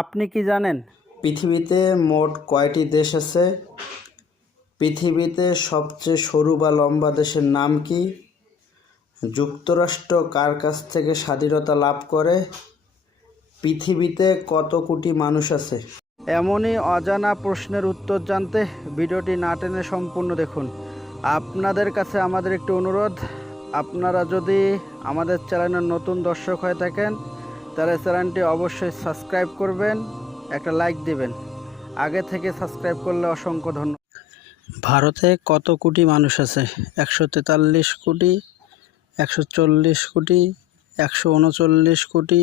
আপনি কি জানেন পৃথিবীতে মোট কয়টি দেশ আছে? পৃথিবীতে সবচেয়ে সরু বা লম্বা দেশের নাম কি? যুক্তরাষ্ট্র কার কাছ থেকে স্বাধীনতা লাভ করে? পৃথিবীতে কত কোটি মানুষ আছে? এমনই অজানা প্রশ্নের উত্তর জানতে ভিডিওটি না টেনে সম্পূর্ণ দেখুন। আপনাদের কাছে আমাদের একটি অনুরোধ, আপনারা যদি আমাদের চ্যানেলের নতুন দর্শক হয়ে থাকেন তাহলে চ্যানেলটি অবশ্যই সাবস্ক্রাইব করবেন, একটা লাইক দিবেন। আগে থেকে সাবস্ক্রাইব করলে অসংখ্য ধন্যবাদ। ভারতে কত কোটি মানুষ আছে? 143 কোটি, 140 কোটি, 139 কোটি,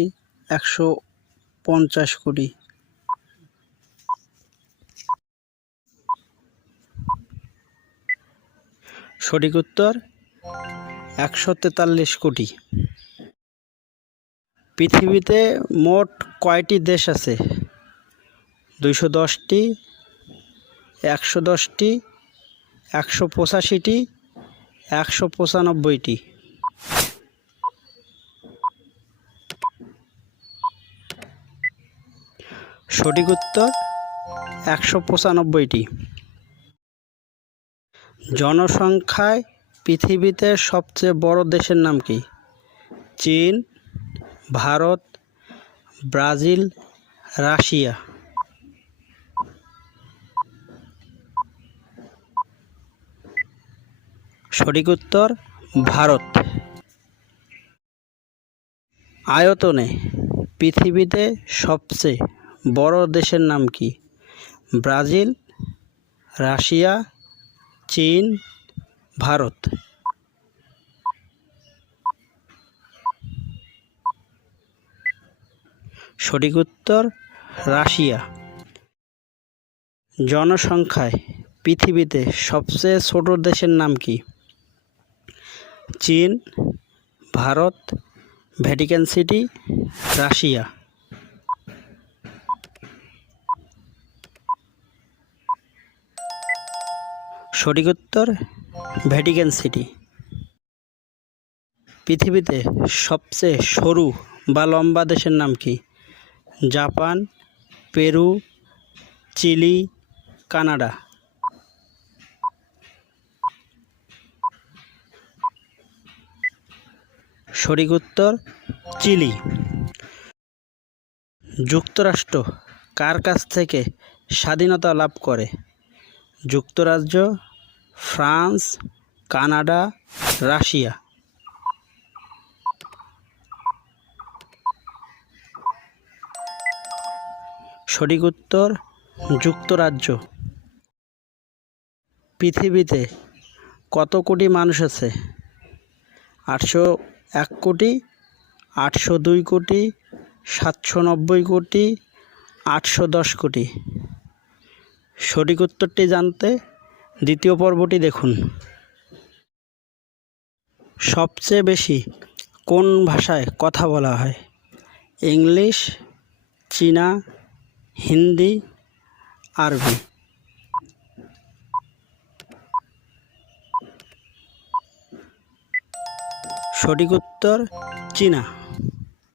150 কোটি। সঠিক উত্তর 143 কোটি। পৃথিবীতে মোট কয়টি দেশ আছে? 210টি, 110টি, 185টি, 195টি। সঠিক উত্তর 195টি। জনসংখ্যায় পৃথিবীতে সবচেয়ে বড় দেশের নাম কি? চীন, ভারত, ব্রাজিল, রাশিয়া। সঠিক উত্তর ভারত। আয়তনে পৃথিবীতে সবচেয়ে বড় দেশের নাম কি? ব্রাজিল, রাশিয়া, চীন, ভারত। সঠিক উত্তর রাশিয়া। জনসংখ্যায় পৃথিবীতে সবচেয়ে ছোট দেশের নাম কি? চীন, ভারত, ভ্যাটিকান সিটি, রাশিয়া। সঠিক উত্তর ভ্যাটিকান সিটি। পৃথিবীতে সবচেয়ে সরু বা লম্বা দেশের নাম কি? Japan, Peru, Chile, Canada. সঠিক উত্তর চিলি। যুক্তরাষ্ট্র কার কাছ থেকে স্বাধীনতা লাভ করে? যুক্তরাজ্য, ফ্রান্স, কানাডা, রাশিয়া। সঠিক উত্তর যুক্তরাজ্য। পৃথিবীতে কত কোটি মানুষ আছে? 801 কোটি, 802 কোটি, 790 কোটি, 810 কোটি। সঠিক উত্তরটি জানতে দ্বিতীয় পর্বটি দেখুন। সবচেয়ে বেশি কোন ভাষায় কথা বলা হয়? ইংলিশ, চীনা, হিন্দি, আরবি। সঠিক উত্তর চীনা।